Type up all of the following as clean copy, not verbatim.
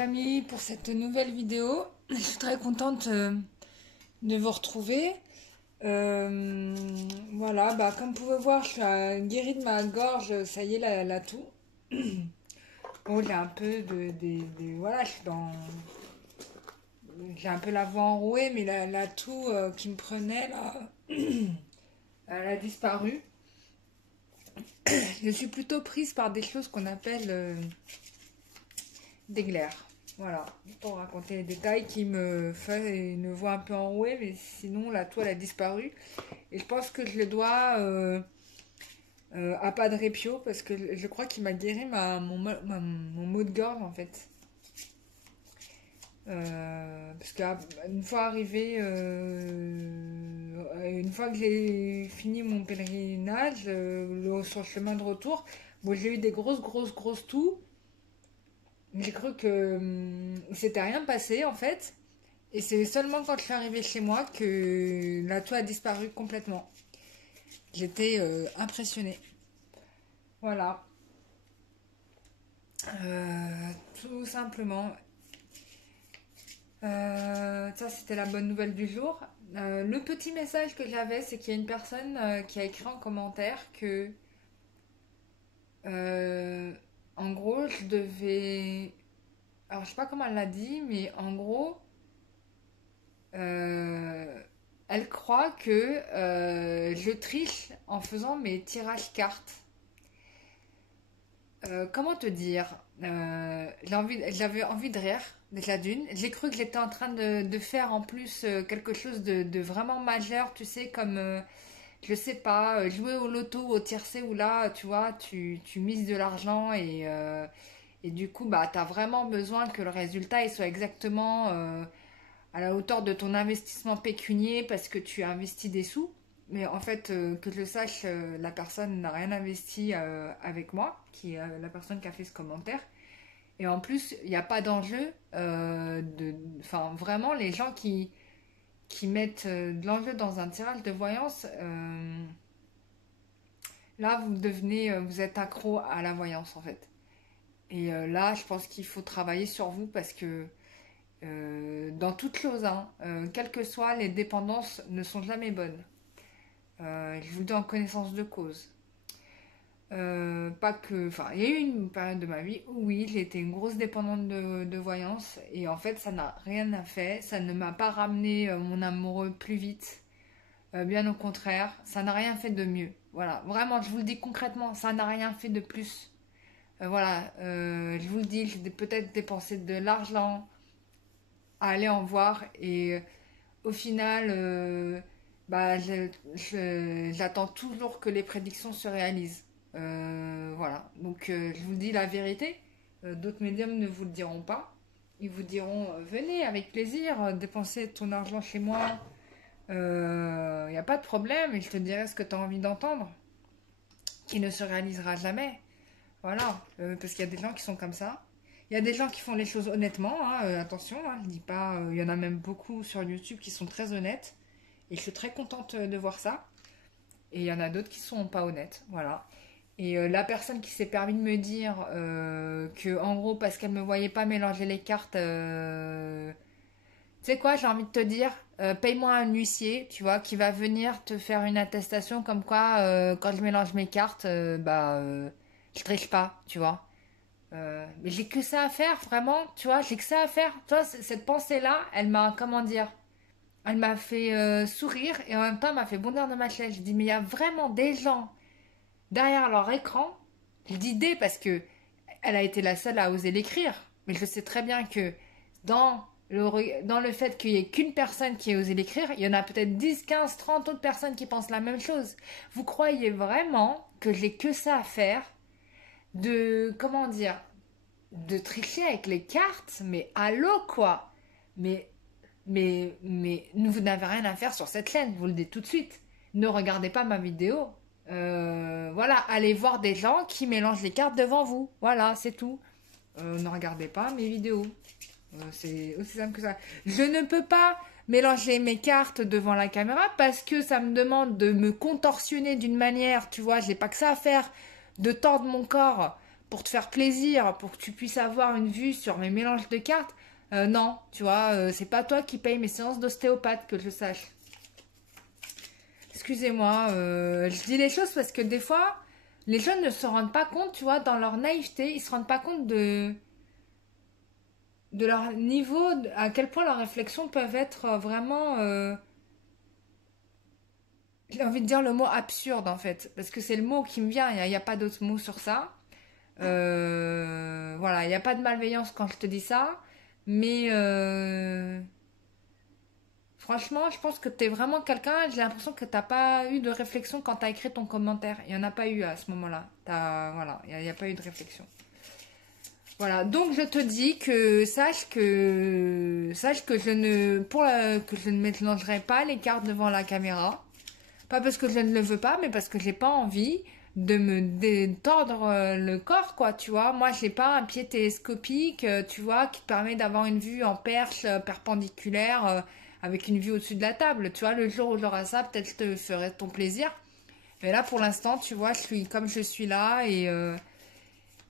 les amis, pour cette nouvelle vidéo. Je suis très contente de vous retrouver. Voilà, comme vous pouvez voir, je suis guérie de ma gorge, ça y est, la toux. Bon, j'ai un peu voilà, j'ai un peu la voix enrouée, mais la toux qui me prenait, là, elle a disparu. Je suis plutôt prise par des choses qu'on appelle des glaires. Voilà, pour raconter les détails qui me fait une voix un peu enrouée, mais sinon la toux elle a disparu. Et je pense que je le dois à Padre Pio, parce que je crois qu'il m'a guéri mon mot de gorge en fait. Parce qu'une fois arrivé, une fois que j'ai fini mon pèlerinage, sur le chemin de retour, bon, j'ai eu des grosses toux. J'ai cru que s'était rien passé en fait. Et c'est seulement quand je suis arrivée chez moi que la toux a disparu complètement. J'étais impressionnée. Voilà. Tout simplement. Ça, c'était la bonne nouvelle du jour. Le petit message que j'avais, c'est qu'il y a une personne qui a écrit en commentaire que, en gros, je devais... Alors, je sais pas comment elle l'a dit, mais en gros, elle croit que je triche en faisant mes tirages cartes. Comment te dire, j'avais envie de rire, déjà d'une. J'ai cru que j'étais en train de faire en plus quelque chose de vraiment majeur, tu sais, comme, je sais pas, jouer au loto, au tiercé, où là, tu vois, tu mises de l'argent et du coup, t'as vraiment besoin que le résultat il soit exactement à la hauteur de ton investissement pécunier parce que tu as investi des sous. Mais en fait, que je le sache, la personne n'a rien investi avec moi, qui est la personne qui a fait ce commentaire. Et en plus, il n'y a pas d'enjeu. Enfin, vraiment, les gens qui mettent de l'enjeu dans un tirage de voyance, là, vous êtes accro à la voyance, en fait. Et là, je pense qu'il faut travailler sur vous parce que dans toute chose, hein, quelles que soient les dépendances, ne sont jamais bonnes. Je vous le dis en connaissance de cause. Pas que, enfin, il y a eu une période de ma vie où oui, j'ai été une grosse dépendante de voyance et en fait, ça n'a rien fait. Ça ne m'a pas ramené mon amoureux plus vite. Bien au contraire, ça n'a rien fait de mieux. Voilà, vraiment, je vous le dis concrètement, ça n'a rien fait de plus. Voilà, je vous le dis, j'ai peut-être dépensé de l'argent à aller en voir et au final, j'attends toujours que les prédictions se réalisent. Voilà, donc je vous dis la vérité. D'autres médiums ne vous le diront pas. Ils vous diront venez avec plaisir, dépenser ton argent chez moi. Il n'y a pas de problème et je te dirai ce que tu as envie d'entendre, qui ne se réalisera jamais. Voilà, parce qu'il y a des gens qui sont comme ça. Il y a des gens qui font les choses honnêtement, hein, attention, hein, je dis pas, il y en a même beaucoup sur YouTube qui sont très honnêtes. Et je suis très contente de voir ça. Et il y en a d'autres qui sont pas honnêtes, voilà. Et la personne qui s'est permis de me dire que, en gros, parce qu'elle me voyait pas mélanger les cartes, tu sais quoi, j'ai envie de te dire, paye-moi un huissier, tu vois, qui va venir te faire une attestation comme quoi, quand je mélange mes cartes, je triche pas, tu vois. Mais j'ai que ça à faire, vraiment, tu vois, j'ai que ça à faire. Tu vois, cette pensée-là, elle m'a, comment dire, elle m'a fait sourire et en même temps, elle m'a fait bondir de ma chaise. Je dis, mais il y a vraiment des gens derrière leur écran. Je dis des parce que elle a été la seule à oser l'écrire. Mais je sais très bien que dans le fait qu'il n'y ait qu'une personne qui ait osé l'écrire, il y en a peut-être 10, 15, 30 autres personnes qui pensent la même chose. Vous croyez vraiment que j'ai que ça à faire comment dire, de tricher avec les cartes? Mais allô, quoi? Mais vous n'avez rien à faire sur cette chaîne, je vous le dis tout de suite. Ne regardez pas ma vidéo. Voilà, allez voir des gens qui mélangent les cartes devant vous. Voilà, c'est tout. Ne regardez pas mes vidéos. C'est aussi simple que ça. Je ne peux pas mélanger mes cartes devant la caméra parce que ça me demande de me contorsionner d'une manière, tu vois, j'ai pas que ça à faire, de tordre mon corps pour te faire plaisir, pour que tu puisses avoir une vue sur mes mélanges de cartes, non, tu vois, c'est pas toi qui paye mes séances d'ostéopathe, que je sache. Excusez-moi, je dis les choses parce que des fois, les jeunes ne se rendent pas compte, tu vois, dans leur naïveté, ils se rendent pas compte de leur niveau, à quel point leurs réflexions peuvent être vraiment, j'ai envie de dire le mot absurde en fait, parce que c'est le mot qui me vient, il n'y a pas d'autre mot sur ça. Voilà, il n'y a pas de malveillance quand je te dis ça, mais franchement, je pense que tu es vraiment quelqu'un, j'ai l'impression que t'as pas eu de réflexion quand tu as écrit ton commentaire. Il n'y en a pas eu à ce moment-là. Voilà, il n'y a pas eu de réflexion. Voilà, donc je te dis que sache que que je ne mélangerai pas les cartes devant la caméra. Pas parce que je ne le veux pas, mais parce que j'ai pas envie de me tordre le corps, quoi, tu vois. Moi, j'ai pas un pied télescopique, tu vois, qui te permet d'avoir une vue en perche perpendiculaire avec une vue au-dessus de la table. Tu vois, le jour où j'aurai ça, peut-être je te ferai ton plaisir. Mais là, pour l'instant, tu vois, je suis comme je suis là et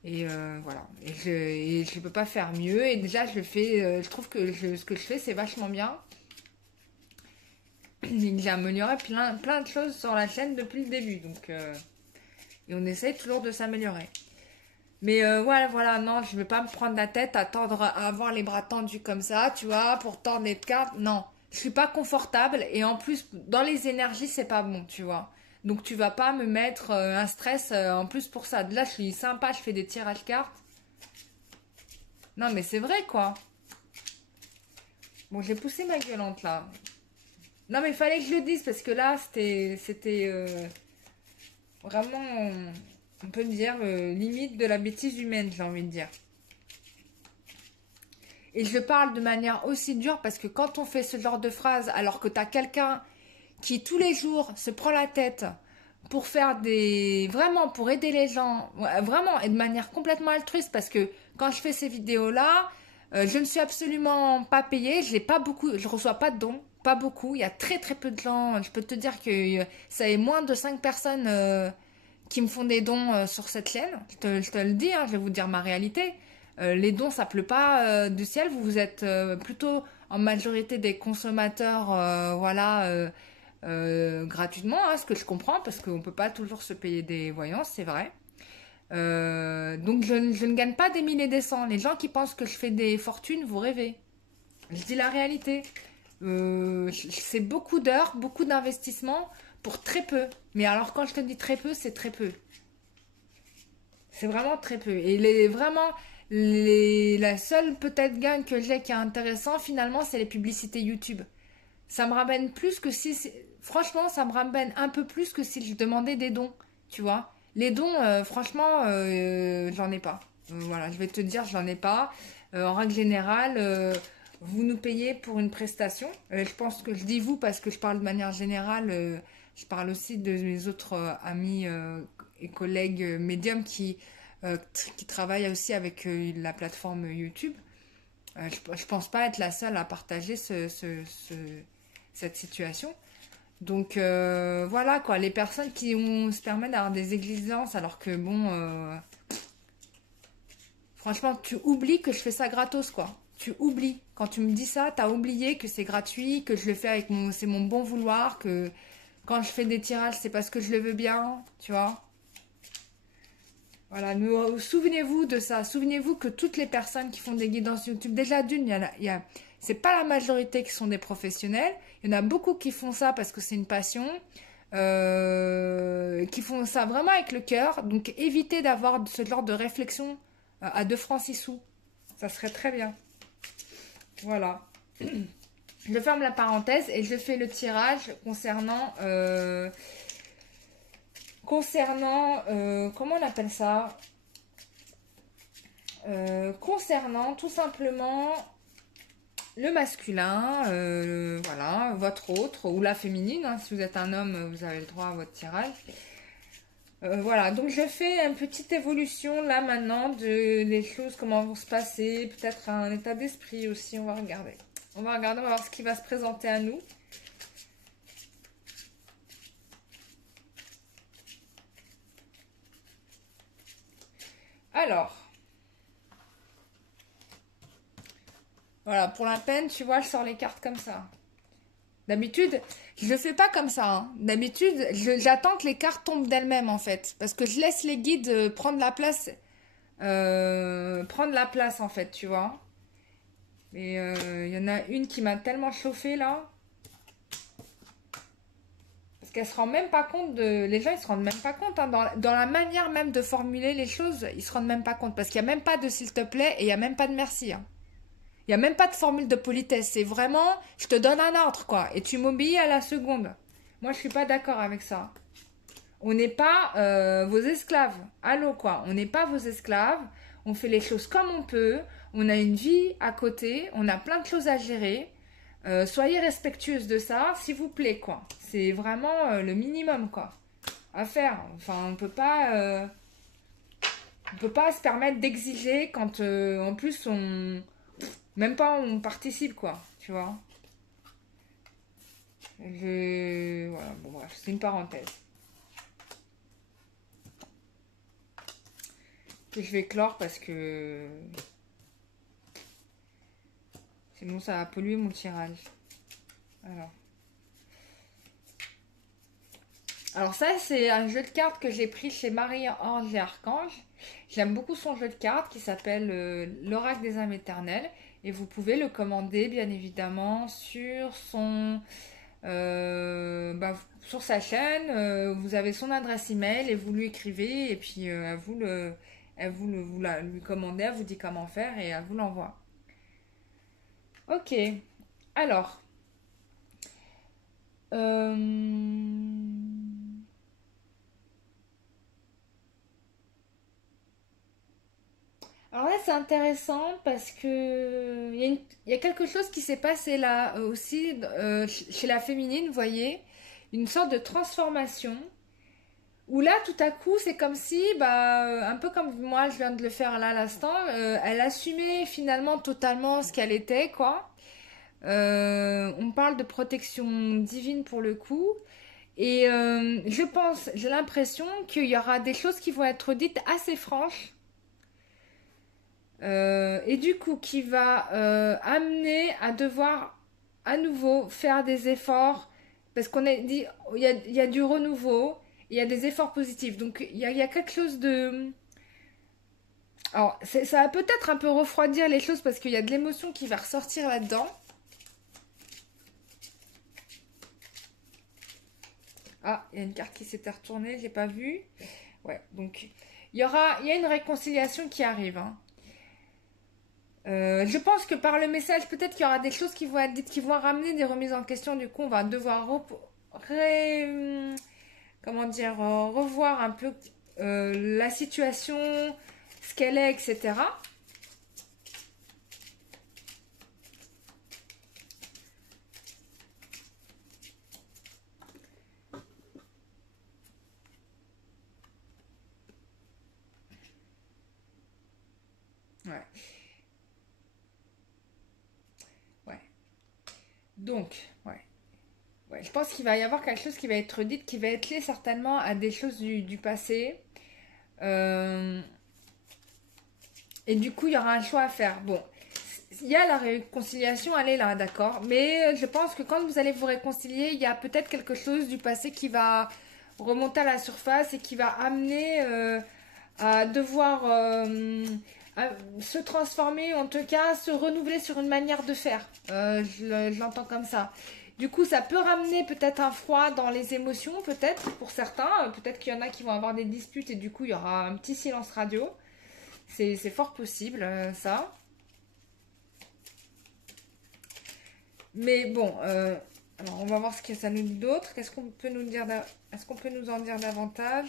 voilà. Et je peux pas faire mieux. Et déjà, je fais, je trouve que ce que je fais, c'est vachement bien. J'ai amélioré plein de choses sur la chaîne depuis le début. Donc, et on essaye toujours de s'améliorer. Mais voilà, non, je vais pas me prendre la tête à tendre, à avoir les bras tendus comme ça, tu vois, pour tordre les cartes. Non, je suis pas confortable et en plus, dans les énergies, c'est pas bon, tu vois. Donc tu vas pas me mettre un stress en plus pour ça. Là, je suis sympa, je fais des tirages cartes. Non, mais c'est vrai, quoi. Bon, j'ai poussé ma gueulante, là. Non, mais il fallait que je le dise parce que là, c'était vraiment, on peut dire, limite de la bêtise humaine, j'ai envie de dire. Et je parle de manière aussi dure parce que quand on fait ce genre de phrase, alors que tu as quelqu'un qui tous les jours se prend la tête pour faire des... Vraiment, pour aider les gens, vraiment, et de manière complètement altruiste, parce que quand je fais ces vidéos-là, je ne suis absolument pas payée, j'ai pas beaucoup, je reçois pas de dons, pas beaucoup, il y a très très peu de gens, je peux te dire que ça est moins de 5 personnes qui me font des dons sur cette chaîne, je te le dis, hein, je vais vous dire ma réalité. Les dons, ça pleut pas du ciel, vous êtes plutôt en majorité des consommateurs, voilà, gratuitement, hein, ce que je comprends, parce qu'on ne peut pas toujours se payer des voyances, c'est vrai. Donc je ne gagne pas des milliers des cents. Les gens qui pensent que je fais des fortunes, vous rêvez. Je dis la réalité. C'est beaucoup d'heures, beaucoup d'investissements pour très peu. Mais alors quand je te dis très peu, c'est très peu. C'est vraiment très peu. Et la seule peut-être gagne que j'ai qui est intéressant finalement, c'est les publicités YouTube. Ça me ramène plus que si... Franchement, ça me ramène un peu plus que si je demandais des dons, tu vois. Les dons, franchement, j'en ai pas. Voilà, je vais te dire, j'en ai pas. En règle générale, vous nous payez pour une prestation. Je pense que je dis vous parce que je parle de manière générale. Je parle aussi de mes autres amis et collègues médiums qui travaillent aussi avec la plateforme YouTube. Je pense pas être la seule à partager cette situation. Donc voilà quoi, les personnes qui se permettent d'avoir des exigences alors que bon, franchement, tu oublies que je fais ça gratos quoi. Tu oublies. Quand tu me dis ça, t'as oublié que c'est gratuit, que je le fais c'est mon bon vouloir, que quand je fais des tirages, c'est parce que je le veux bien, tu vois. Voilà, souvenez-vous de ça. Souvenez-vous que toutes les personnes qui font des guidances YouTube, déjà d'une, c'est pas la majorité qui sont des professionnels. Il y en a beaucoup qui font ça parce que c'est une passion, qui font ça vraiment avec le cœur. Donc évitez d'avoir ce genre de réflexion à 2 francs 6 sous. Ça serait très bien. Voilà. Je ferme la parenthèse et je fais le tirage concernant... comment on appelle ça, concernant tout simplement le masculin, voilà, votre autre, ou la féminine, hein, si vous êtes un homme, vous avez le droit à votre tirage. Voilà, donc je fais une petite évolution là maintenant des choses, comment vont se passer, peut-être un état d'esprit aussi, on va regarder. On va voir ce qui va se présenter à nous. Alors, voilà, pour la peine, tu vois, je sors les cartes comme ça. D'habitude, je le fais pas comme ça, hein. D'habitude, j'attends que les cartes tombent d'elles-mêmes, en fait. Parce que je laisse les guides prendre la place, en fait, tu vois. Mais il y en a une qui m'a tellement chauffée, là. Parce qu'elle se rend même pas compte de... Les gens, ils se rendent même pas compte, hein. Dans la manière même de formuler les choses, ils se rendent même pas compte. Parce qu'il n'y a même pas de s'il te plaît et il n'y a même pas de merci, hein. Il n'y a même pas de formule de politesse. C'est vraiment, je te donne un ordre, quoi. Et tu m'obéis à la seconde. Moi, je suis pas d'accord avec ça. On n'est pas vos esclaves. Allô, quoi. On n'est pas vos esclaves. On fait les choses comme on peut. On a une vie à côté. On a plein de choses à gérer. Soyez respectueuse de ça, s'il vous plaît, quoi. C'est vraiment le minimum, quoi, à faire. Enfin, on peut pas se permettre d'exiger quand, en plus, même pas on participe, quoi, tu vois. Voilà, bon, bref, c'est une parenthèse. Que je vais clore parce que sinon ça va polluer mon tirage. Alors ça, c'est un jeu de cartes que j'ai pris chez Marie-Ange et Archange. J'aime beaucoup son jeu de cartes qui s'appelle l'Oracle des âmes éternelles. Et vous pouvez le commander, bien évidemment, sur sur sa chaîne. Vous avez son adresse email et vous lui écrivez. Et puis, lui commandez, elle vous dit comment faire et elle vous l'envoie. Ok. Alors, euh, alors là, c'est intéressant parce que il y a quelque chose qui s'est passé là aussi chez la féminine, vous voyez, une sorte de transformation où là, tout à coup, c'est comme si, un peu comme moi, je viens de le faire là à l'instant, elle assumait finalement totalement ce qu'elle était, quoi. On parle de protection divine pour le coup. Et je pense, j'ai l'impression qu'il y aura des choses qui vont être dites assez franches. Et du coup, qui va amener à devoir à nouveau faire des efforts. Parce qu'on a dit, il y a du renouveau, il y a des efforts positifs. Donc, il y a quelque chose de... Alors, ça va peut-être un peu refroidir les choses parce qu'il y a de l'émotion qui va ressortir là-dedans. Ah, il y a une carte qui s'était retournée, j'ai pas vu. Ouais, donc il y a une réconciliation qui arrive, hein. Je pense que par le message, peut-être qu'il y aura des choses qui vont être dites, qui vont ramener des remises en question. Du coup, on va devoir comment dire, revoir un peu la situation, ce qu'elle est, etc. Ouais, ouais. Donc, ouais. Ouais, je pense qu'il va y avoir quelque chose qui va être dit, qui va être lié certainement à des choses du passé. Euh, et du coup, il y aura un choix à faire. Bon, il y a la réconciliation, elle est là, d'accord. Mais je pense que quand vous allez vous réconcilier, il y a peut-être quelque chose du passé qui va remonter à la surface et qui va amener à devoir à se transformer, en tout cas se renouveler sur une manière de faire. Je l'entends comme ça. Du coup, ça peut ramener peut-être un froid dans les émotions, peut-être pour certains. Peut-être qu'il y en a qui vont avoir des disputes et du coup, il y aura un petit silence radio. C'est fort possible, ça. Mais bon, alors on va voir ce que ça nous dit d'autre. Qu'est-ce qu'on peut nous dire Est-ce qu'on peut nous en dire davantage?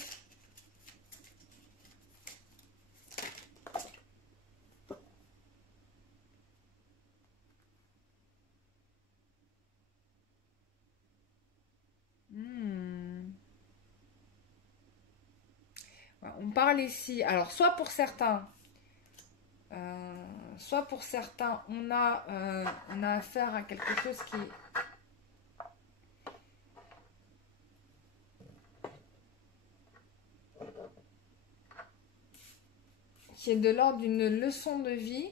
Hmm. Ouais, on parle ici. Alors, soit pour certains, on a affaire à quelque chose qui est de l'ordre d'une leçon de vie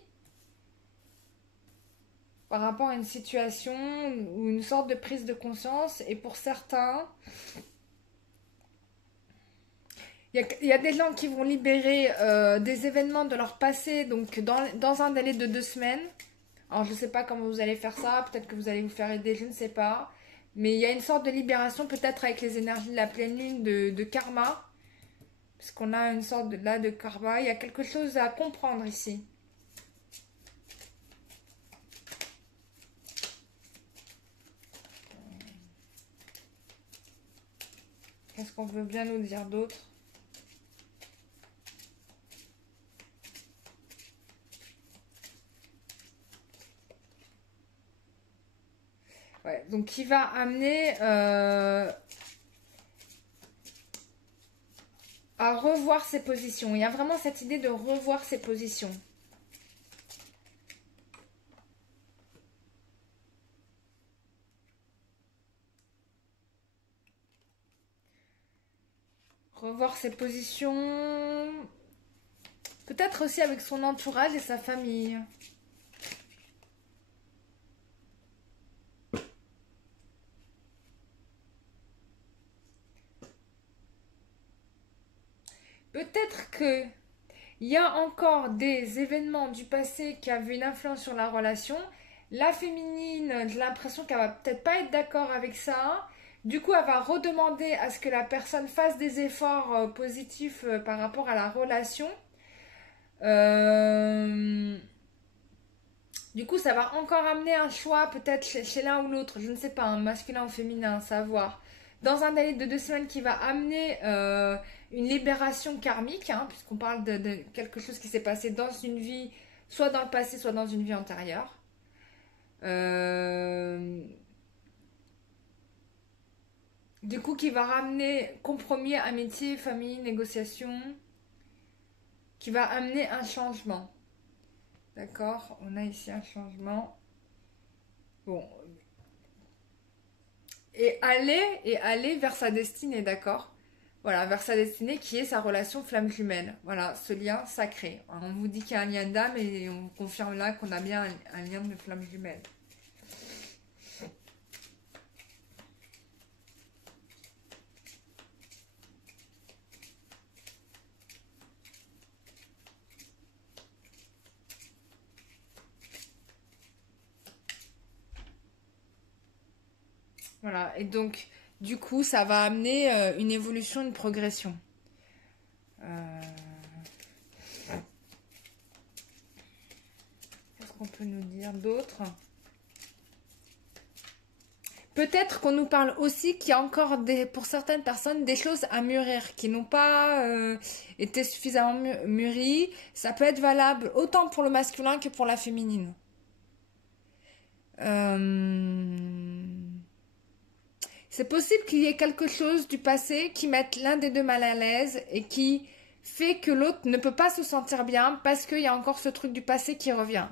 par rapport à une situation ou une sorte de prise de conscience. Et pour certains, il y a des gens qui vont libérer des événements de leur passé, donc dans un délai de 2 semaines. Alors je ne sais pas comment vous allez faire ça, peut-être que vous allez vous faire aider, je ne sais pas. Mais il y a une sorte de libération peut-être avec les énergies de la pleine lune de karma. Parce qu'on a une sorte de karma. Il y a quelque chose à comprendre ici. Qu'est-ce qu'on veut bien nous dire d'autre? Ouais, donc qui va amener à revoir ses positions. Il y a vraiment cette idée de revoir ses positions. Revoir ses positions. Peut-être aussi avec son entourage et sa famille. Peut-être que il y a encore des événements du passé qui avaient une influence sur la relation. La féminine, j'ai l'impression qu'elle va peut-être pas être d'accord avec ça. Du coup, elle va redemander à ce que la personne fasse des efforts positifs par rapport à la relation. Euh, Du coup, ça va encore amener un choix peut-être chez l'un ou l'autre. Je ne sais pas, un masculin ou féminin, savoir. Dans un délai de 2 semaines qui va amener une libération karmique, hein, puisqu'on parle de quelque chose qui s'est passé dans une vie, soit dans le passé, soit dans une vie antérieure. Euh, du coup, qui va ramener compromis, amitié, famille, négociation, qui va amener un changement. D'accord? On a ici un changement. Bon. Et aller vers sa destinée, d'accord? Voilà, vers sa destinée qui est sa relation flamme jumelle. Voilà, ce lien sacré. On vous dit qu'il y a un lien d'âme et on confirme là qu'on a bien un lien de flamme jumelle. Voilà, et donc, du coup, ça va amener une évolution, une progression. Euh, Qu'est-ce qu'on peut nous dire d'autre? Peut-être qu'on nous parle aussi qu'il y a encore pour certaines personnes des choses à mûrir qui n'ont pas été suffisamment mûries. Ça peut être valable autant pour le masculin que pour la féminine. C'est possible qu'il y ait quelque chose du passé qui mette l'un des deux mal à l'aise et qui fait que l'autre ne peut pas se sentir bien parce qu'il y a encore ce truc du passé qui revient.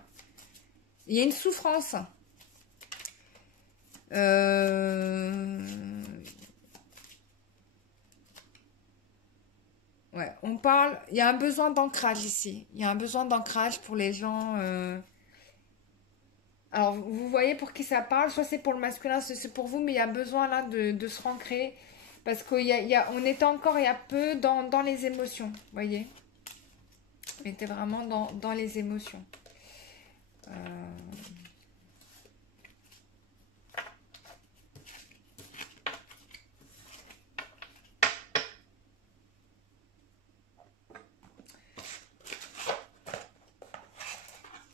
Il y a une souffrance. Ouais, on parle. Il y a un besoin d'ancrage ici. Il y a un besoin d'ancrage pour les gens. Alors, vous voyez pour qui ça parle. Soit c'est pour le masculin, soit c'est pour vous, mais il y a besoin là de se rancrer parce qu'on était encore il y a peu dans les émotions. Vous voyez, on était vraiment dans les émotions. Euh,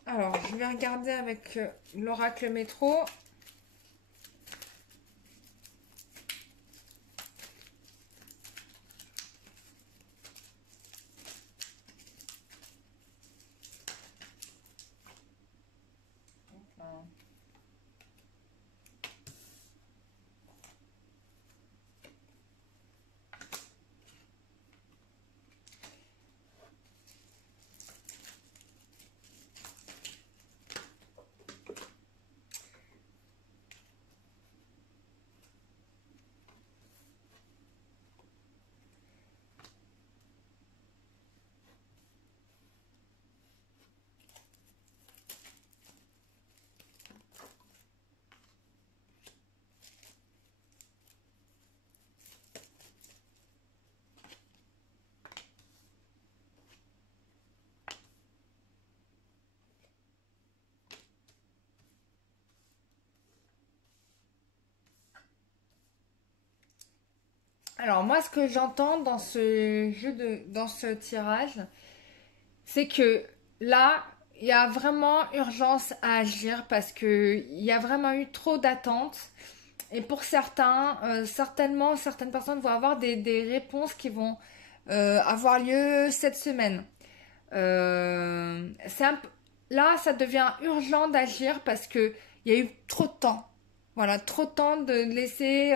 Alors, je vais regarder avec l'oracle métro. Alors moi, ce que j'entends dans ce dans ce tirage, c'est que là, il y a vraiment urgence à agir parce que il y a vraiment eu trop d'attentes. Et pour certains, certainement, certaines personnes vont avoir des réponses qui vont avoir lieu cette semaine. Là, ça devient urgent d'agir parce que il y a eu trop de temps. Voilà, trop de temps de laisser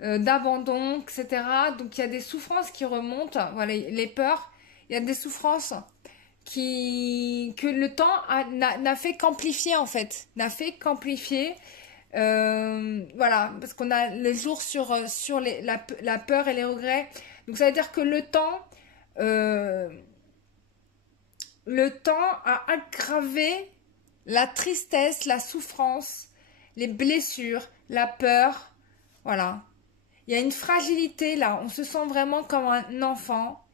d'abandon, etc. Donc il y a des souffrances qui remontent. Voilà, les peurs. Il y a des souffrances que le temps n'a fait qu'amplifier en fait, n'a fait qu'amplifier. Voilà, parce qu'on a les jours sur la peur et les regrets. Donc ça veut dire que euh, le temps a aggravé la tristesse, la souffrance, les blessures, la peur. Voilà. Il y a une fragilité là, on se sent vraiment comme un enfant.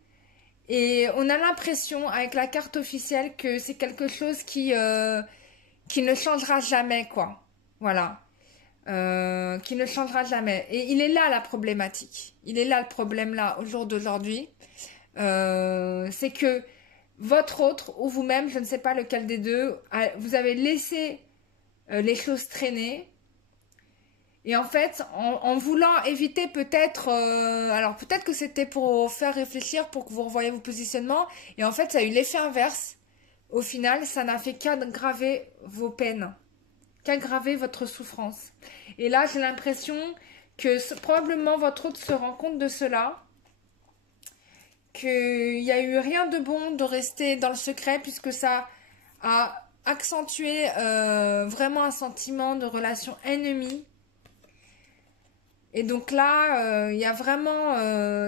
Et on a l'impression, avec la carte officielle, que c'est quelque chose qui ne changera jamais, quoi. Voilà. Qui ne changera jamais. Et il est là la problématique. Il est là le problème là, au jour d'aujourd'hui. C'est que votre autre, ou vous-même, je ne sais pas lequel des deux, vous avez laissé les choses traîner. Et en fait, en voulant éviter peut-être, alors peut-être que c'était pour faire réfléchir, pour que vous revoyiez vos positionnements, et en fait, ça a eu l'effet inverse. Au final, ça n'a fait qu'aggraver vos peines, qu'aggraver votre souffrance. Et là, j'ai l'impression que probablement votre hôte se rend compte de cela, qu'il n'y a eu rien de bon de rester dans le secret, puisque ça a accentué vraiment un sentiment de relation ennemie. Et donc là, il y a vraiment...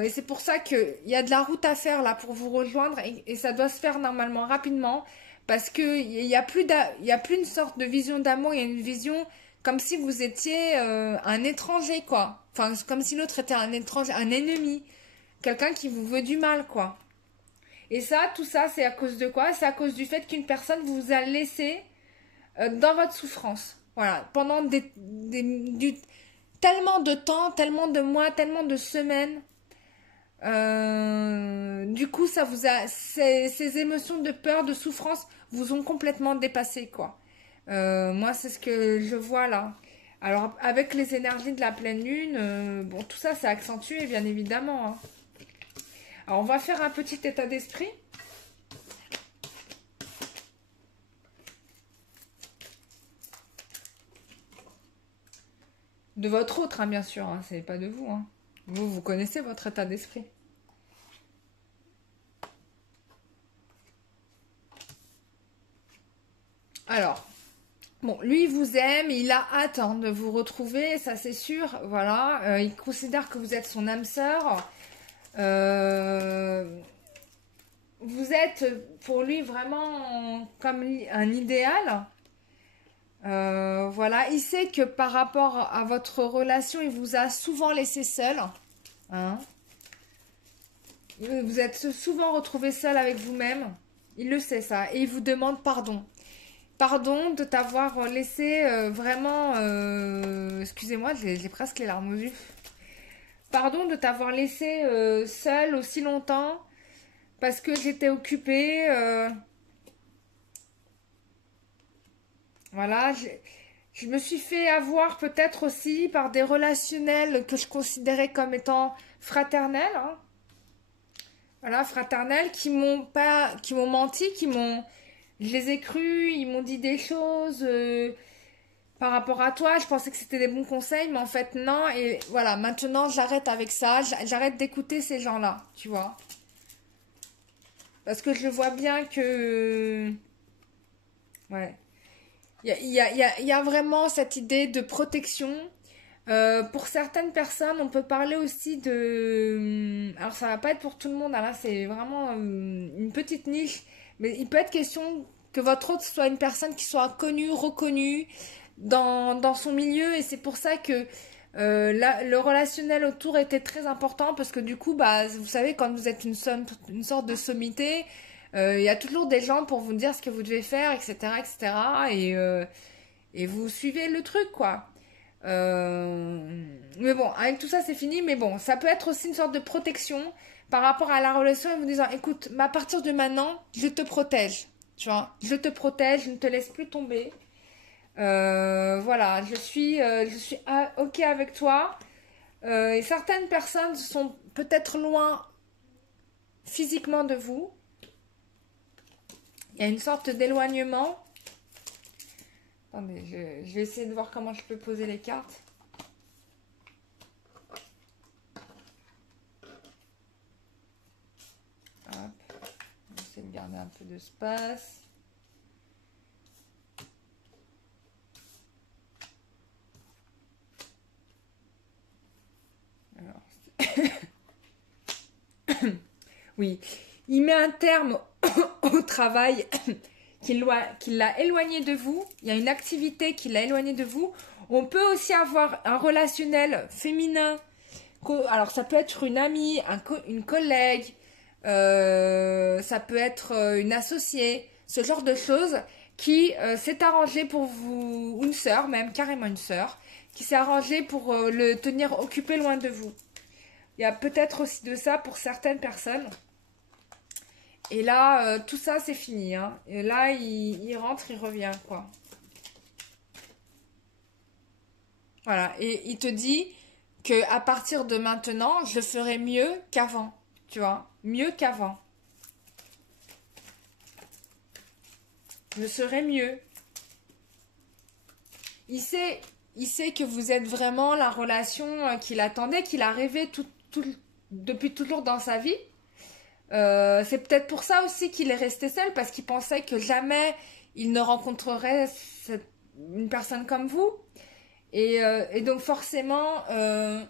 et c'est pour ça qu'il y a de la route à faire là pour vous rejoindre. Et ça doit se faire normalement rapidement. Parce qu'il n'y a, y a plus une sorte de vision d'amour. Il y a une vision comme si vous étiez un étranger, quoi. Enfin, comme si l'autre était un étranger, un ennemi. Quelqu'un qui vous veut du mal, quoi. Et ça, tout ça, c'est à cause de quoi? C'est à cause du fait qu'une personne vous a laissé dans votre souffrance. Voilà. Pendant tellement de temps, tellement de mois, tellement de semaines. Du coup, ça vous a, ces émotions de peur, de souffrance vous ont complètement dépassé, quoi. Moi, c'est ce que je vois là. Alors, avec les énergies de la pleine lune, bon, tout ça, c'est accentué, bien évidemment. Hein. Alors, on va faire un petit état d'esprit. De votre autre, hein, bien sûr, hein, c'est pas de vous. Hein. Vous connaissez votre état d'esprit. Alors, bon, lui, il vous aime, il a hâte hein, de vous retrouver, ça c'est sûr, voilà. Il considère que vous êtes son âme sœur. Vous êtes pour lui vraiment comme un idéal. Voilà, il sait que par rapport à votre relation, il vous a souvent laissé seul. Hein. Vous êtes souvent retrouvé seul avec vous-même. Il le sait ça. Et il vous demande pardon. Pardon de t'avoir laissé vraiment... excusez-moi, j'ai presque les larmes aux yeux. Pardon de t'avoir laissé seul aussi longtemps. Parce que j'étais occupée. Voilà, je me suis fait avoir peut-être aussi par des relationnels que je considérais comme étant fraternels. Hein. Voilà, fraternels qui m'ont menti, je les ai crus, ils m'ont dit des choses par rapport à toi. Je pensais que c'était des bons conseils, mais en fait non. Et voilà, maintenant j'arrête avec ça, j'arrête d'écouter ces gens-là, tu vois. Parce que je vois bien que, ouais. Il y a vraiment cette idée de protection. Pour certaines personnes, on peut parler aussi de... Alors, ça va pas être pour tout le monde, hein, là, c'est vraiment une petite niche. Mais il peut être question que votre hôte soit une personne qui soit connue, reconnue dans son milieu. Et c'est pour ça que le relationnel autour était très important. Parce que du coup, bah, vous savez, quand vous êtes une sorte de sommité... il y a toujours des gens pour vous dire ce que vous devez faire, etc., etc. Et vous suivez le truc, quoi. Mais bon, avec tout ça, c'est fini. Mais bon, ça peut être aussi une sorte de protection par rapport à la relation en vous disant, écoute, à partir de maintenant, je te protège. Tu vois, je te protège, je ne te laisse plus tomber. Voilà, je suis ok avec toi. Et certaines personnes sont peut-être loin physiquement de vous. Il y a une sorte d'éloignement. Attendez, je vais essayer de voir comment je peux poser les cartes. Hop. On va essayer de garder un peu d'espace. Oui, il met un terme au travail qui l'a éloigné de vous. Il y a une activité qui l'a éloigné de vous. On peut aussi avoir un relationnel féminin. Alors, ça peut être une amie, une collègue, ça peut être une associée, ce genre de choses qui s'est arrangé pour vous, une sœur même, carrément une sœur, qui s'est arrangée pour le tenir occupé loin de vous. Il y a peut-être aussi de ça pour certaines personnes. Et là, tout ça, c'est fini. Hein. Et là, il rentre, il revient, quoi. Voilà. Et il te dit que à partir de maintenant, je ferai mieux qu'avant. Tu vois, mieux qu'avant. Je serai mieux. Il sait que vous êtes vraiment la relation qu'il attendait, qu'il a rêvé depuis toujours dans sa vie. C'est peut-être pour ça aussi qu'il est resté seul, parce qu'il pensait que jamais il ne rencontrerait une personne comme vous. Et donc forcément, là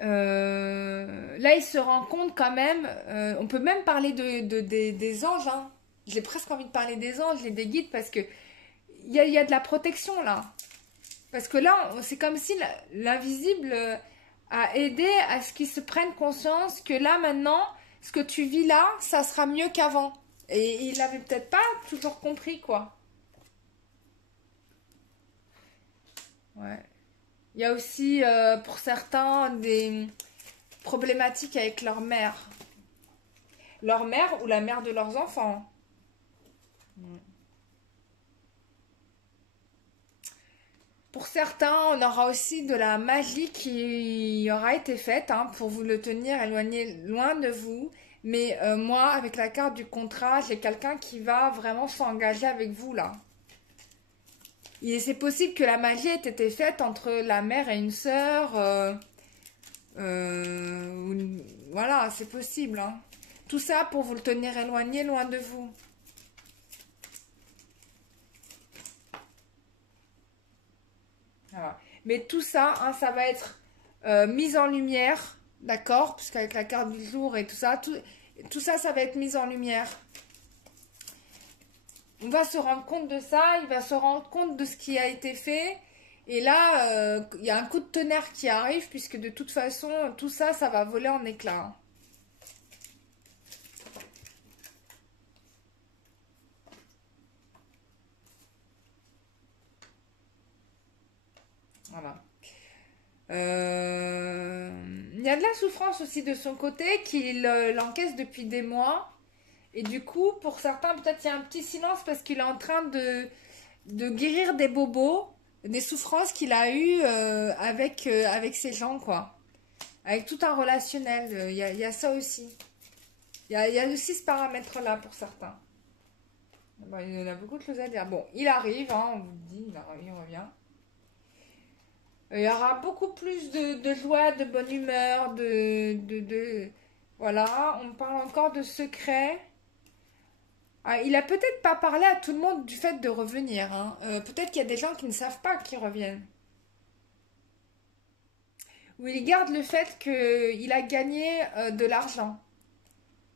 il se rend compte quand même, on peut même parler des anges. Hein. J'ai presque envie de parler des anges et des guides, parce que il y a de la protection là. Parce que là, c'est comme si l'invisible a aidé à ce qu'ils se prennent conscience que là, maintenant, ce que tu vis là, ça sera mieux qu'avant. Et il n'avait peut-être pas toujours compris, quoi. Ouais. Il y a aussi, pour certains, des problématiques avec leur mère. Leur mère ou la mère de leurs enfants. Pour certains, on aura aussi de la magie qui aura été faite hein, pour vous le tenir éloigné loin de vous. Mais moi, avec la carte du contrat, j'ai quelqu'un qui va vraiment s'engager avec vous là. Et c'est possible que la magie ait été faite entre la mère et une sœur. Voilà, c'est possible. Hein. Tout ça pour vous le tenir éloigné loin de vous. Voilà. Mais tout ça, hein, ça va être mis en lumière, d'accord? Puisqu'avec la carte du jour et tout ça, ça va être mis en lumière. On va se rendre compte de ça, il va se rendre compte de ce qui a été fait. Et là, il y a un coup de tonnerre qui arrive, puisque de toute façon, tout ça, ça va voler en éclats. Voilà. Il y a de la souffrance aussi de son côté qu'il l'encaisse depuis des mois. Et du coup, pour certains, peut-être il y a un petit silence parce qu'il est en train de guérir des bobos, des souffrances qu'il a eues avec ces gens, quoi. Avec tout un relationnel. Il y a ça aussi. Il y a aussi ce paramètre-là pour certains. Bon, il y en a beaucoup de choses à dire. Bon, il arrive, hein, on vous le dit, il revient. Il y aura beaucoup plus de joie, de bonne humeur, Voilà, on parle encore de secrets. Ah, il a peut-être pas parlé à tout le monde du fait de revenir. Hein. Peut-être qu'il y a des gens qui ne savent pas qu'ils reviennent. Ou il garde le fait qu'il a gagné de l'argent.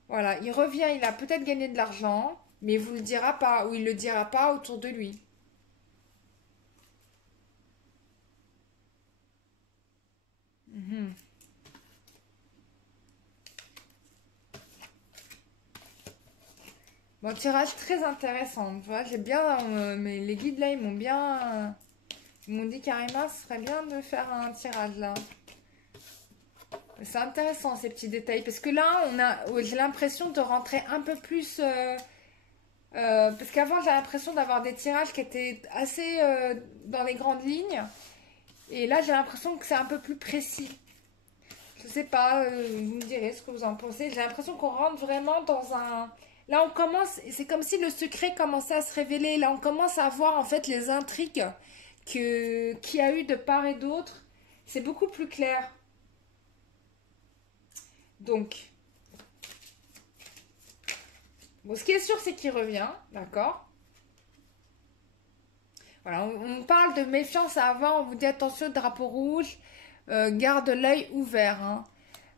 Voilà, il revient, il a peut-être gagné de l'argent, mais il vous le dira pas, ou il le dira pas autour de lui. Mhm. Bon, tirage très intéressant, tu vois, j'ai bien, mais les guides là, ils m'ont bien... Ils m'ont dit carrément, ce serait bien de faire un tirage là. C'est intéressant ces petits détails parce que là, j'ai l'impression de rentrer un peu plus. Parce qu'avant, j'ai l'impression d'avoir des tirages qui étaient assez dans les grandes lignes. Et là, j'ai l'impression que c'est un peu plus précis. Je sais pas, vous me direz ce que vous en pensez. J'ai l'impression qu'on rentre vraiment dans un... Là, on commence, c'est comme si le secret commençait à se révéler. Là, on commence à voir en fait les intrigues qu'il y a eu de part et d'autre. C'est beaucoup plus clair. Donc, bon, ce qui est sûr, c'est qu'il revient, d'accord? Voilà, on parle de méfiance à avoir, on vous dit attention, drapeau rouge, garde l'œil ouvert, hein.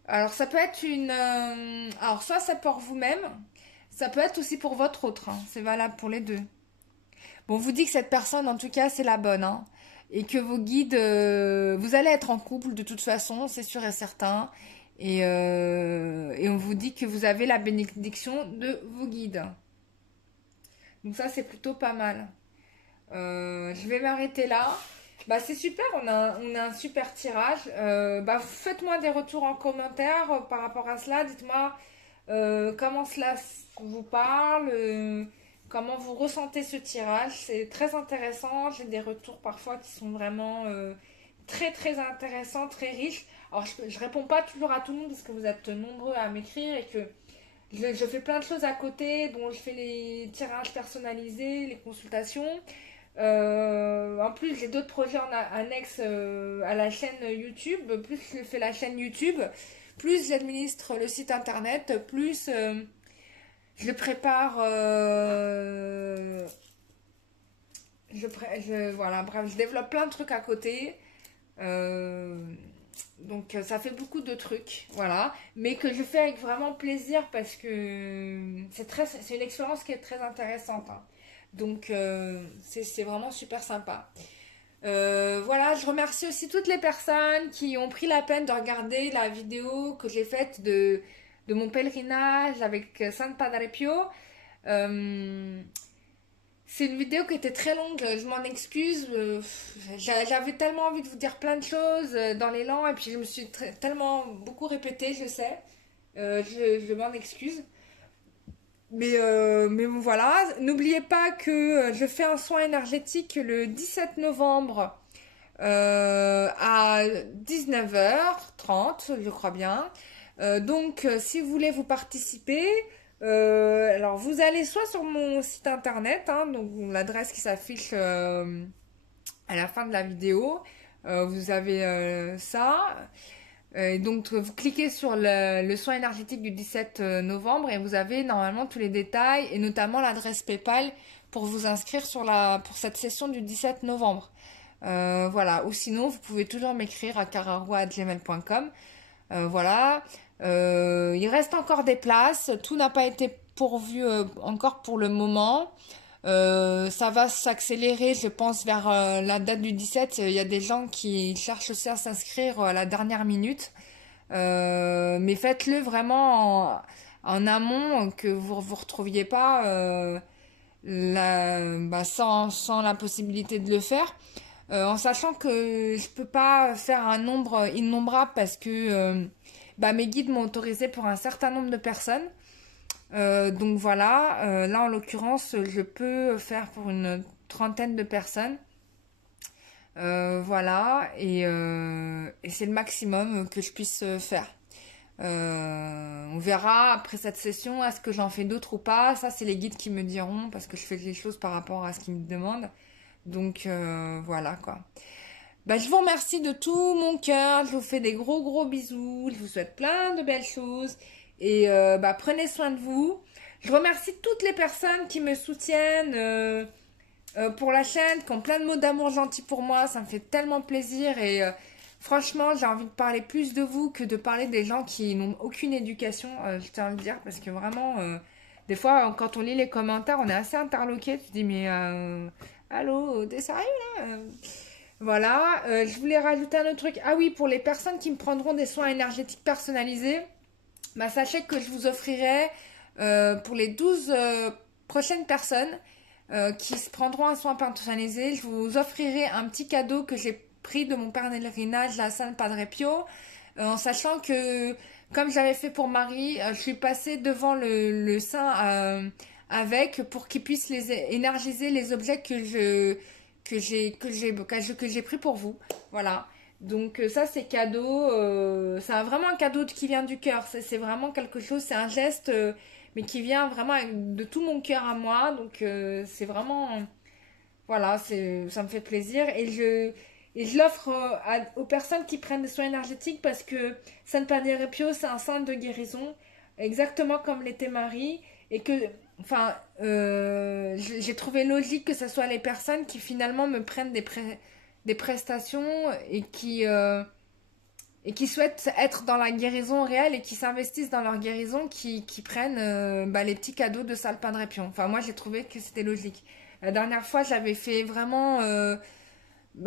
Alors, ça peut être une... alors, soit c'est pour vous-même, ça peut être aussi pour votre autre, hein. C'est valable pour les deux. Bon, on vous dit que cette personne, en tout cas, c'est la bonne, hein. Et que vos guides... vous allez être en couple, de toute façon, c'est sûr et certain. Et on vous dit que vous avez la bénédiction de vos guides. Donc ça, c'est plutôt pas mal. Je vais m'arrêter là. Bah, c'est super, on a un super tirage. Bah, faites-moi des retours en commentaire par rapport à cela. Dites-moi comment cela vous parle, comment vous ressentez ce tirage. C'est très intéressant. J'ai des retours parfois qui sont vraiment très très intéressants, très riches. Alors, je réponds pas toujours à tout le monde parce que vous êtes nombreux à m'écrire et que je fais plein de choses à côté, dont je fais les tirages personnalisés, les consultations. En plus, j'ai d'autres projets annexes à la chaîne YouTube. Plus je fais la chaîne YouTube, plus j'administre le site internet, plus je prépare. Voilà, bref, je développe plein de trucs à côté. Donc ça fait beaucoup de trucs, voilà, mais que je fais avec vraiment plaisir parce que c'est une expérience qui est très intéressante, hein. Donc c'est vraiment super sympa. Voilà, je remercie aussi toutes les personnes qui ont pris la peine de regarder la vidéo que j'ai faite de mon pèlerinage avec San Padre Pio. C'est une vidéo qui était très longue, je m'en excuse. J'avais tellement envie de vous dire plein de choses dans l'élan et puis je me suis tellement beaucoup répétée, je sais. Je m'en excuse. Mais bon, voilà, n'oubliez pas que je fais un soin énergétique le 17 novembre à 19h30, je crois bien. Donc, si vous voulez vous participer, alors vous allez soit sur mon site internet, hein, donc l'adresse qui s'affiche à la fin de la vidéo, vous avez ça. Donc vous cliquez sur le soin énergétique du 17 novembre et vous avez normalement tous les détails et notamment l'adresse PayPal pour vous inscrire pour cette session du 17 novembre. Voilà, ou sinon vous pouvez toujours m'écrire à cararoi@gmail.com. Voilà, il reste encore des places, tout n'a pas été pourvu encore pour le moment. Ça va s'accélérer, je pense, vers la date du 17. Il y a des gens qui cherchent aussi à s'inscrire à la dernière minute. Mais faites-le vraiment en amont, que vous ne vous retrouviez pas sans la possibilité de le faire. En sachant que je peux pas faire un nombre innombrable parce que mes guides m'ont autorisé pour un certain nombre de personnes. Donc voilà, là en l'occurrence, je peux faire pour une trentaine de personnes. Voilà, et c'est le maximum que je puisse faire. On verra après cette session, est-ce que j'en fais d'autres ou pas. Ça, c'est les guides qui me diront parce que je fais les choses par rapport à ce qu'ils me demandent. Donc voilà quoi. Je vous remercie de tout mon cœur. Je vous fais des gros gros bisous. Je vous souhaite plein de belles choses. Et prenez soin de vous. Je remercie toutes les personnes qui me soutiennent pour la chaîne, qui ont plein de mots d'amour gentils pour moi. Ça me fait tellement plaisir. Et franchement, j'ai envie de parler plus de vous que de parler des gens qui n'ont aucune éducation. Je tiens à le dire parce que vraiment, des fois, quand on lit les commentaires, on est assez interloqué. Tu te dis, mais allô, t'es sérieux là Voilà, je voulais rajouter un autre truc. Ah oui, pour les personnes qui me prendront des soins énergétiques personnalisés, sachez que je vous offrirai pour les 12 prochaines personnes qui se prendront un soin personnalisé. Je vous offrirai un petit cadeau que j'ai pris de mon pèlerinage à San Padre Pio, en sachant que, comme j'avais fait pour Marie, je suis passée devant le saint avec pour qu'il puisse énergiser les objets que j'ai pris pour vous. Voilà. Donc ça c'est cadeau, c'est vraiment un cadeau qui vient du cœur. C'est vraiment quelque chose, c'est un geste, mais qui vient vraiment de tout mon cœur à moi. Donc c'est vraiment, voilà, ça me fait plaisir et je l'offre aux personnes qui prennent des soins énergétiques parce que San Padre Pio c'est un saint de guérison, exactement comme l'était Marie, et que, enfin, j'ai trouvé logique que ce soit les personnes qui finalement me prennent des prestations et qui souhaitent être dans la guérison réelle et qui s'investissent dans leur guérison, qui prennent les petits cadeaux de San Padre Pio. Enfin, moi, j'ai trouvé que c'était logique. La dernière fois, j'avais fait vraiment...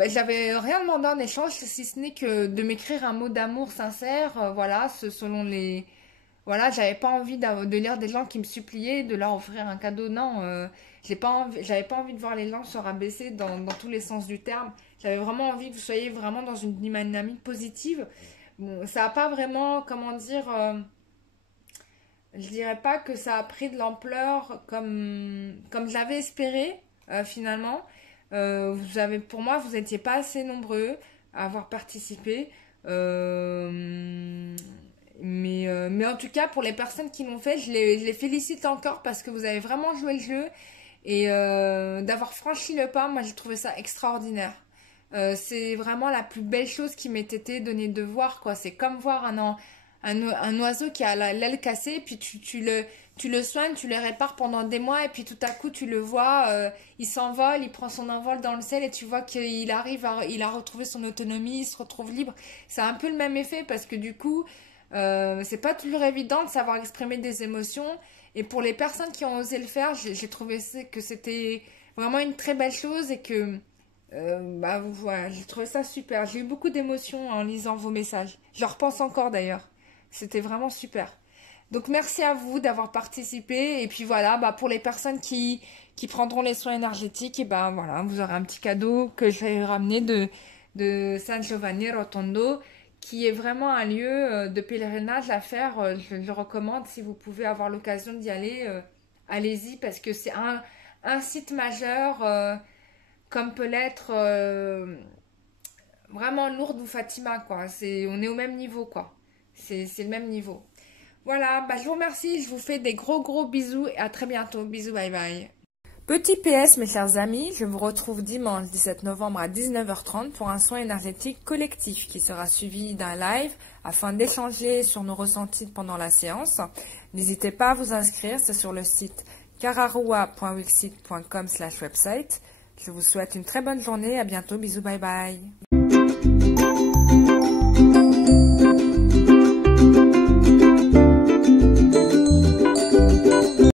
j'avais rien demandé en échange, si ce n'est que de m'écrire un mot d'amour sincère, voilà, selon les... Voilà, j'avais pas envie de lire des gens qui me suppliaient de leur offrir un cadeau. Non, j'avais pas envie de voir les gens se rabaisser dans tous les sens du terme. J'avais vraiment envie que vous soyez vraiment dans une dynamique positive. Bon, ça a pas vraiment, comment dire, je dirais pas que ça a pris de l'ampleur comme j'avais espéré, finalement. Pour moi, vous n'étiez pas assez nombreux à avoir participé. Mais en tout cas, pour les personnes qui l'ont fait, je les félicite encore parce que vous avez vraiment joué le jeu et d'avoir franchi le pas, moi j'ai trouvé ça extraordinaire. C'est vraiment la plus belle chose qui m'ait été donnée de voir, quoi. C'est comme voir un oiseau qui a l'aile cassée, puis tu le soignes, tu le répares pendant des mois, et puis tout à coup tu le vois, il s'envole, il prend son envol dans le ciel, et tu vois qu'il il a retrouvé son autonomie, il se retrouve libre. C'est un peu le même effet parce que du coup, c'est pas toujours évident de savoir exprimer des émotions, et pour les personnes qui ont osé le faire, j'ai trouvé que c'était vraiment une très belle chose et que voilà, j'ai trouvé ça super. J'ai eu beaucoup d'émotions en lisant vos messages. Je repense encore d'ailleurs. C'était vraiment super. Donc merci à vous d'avoir participé. Et puis voilà, pour les personnes qui prendront les soins énergétiques, et voilà, vous aurez un petit cadeau que je vais ramener de San Giovanni Rotondo, qui est vraiment un lieu de pèlerinage à faire. Je le recommande si vous pouvez avoir l'occasion d'y aller. Allez-y parce que c'est un site majeur, comme peut l'être vraiment Lourdes ou Fatima, quoi. On est au même niveau, quoi. C'est le même niveau. Voilà, je vous remercie, je vous fais des gros bisous et à très bientôt. Bisous, bye bye. Petit PS, mes chers amis, je vous retrouve dimanche 17 novembre à 19h30 pour un soin énergétique collectif qui sera suivi d'un live afin d'échanger sur nos ressentis pendant la séance. N'hésitez pas à vous inscrire, c'est sur le site kararua.wixsite.com/website. Je vous souhaite une très bonne journée, à bientôt, bisous, bye bye.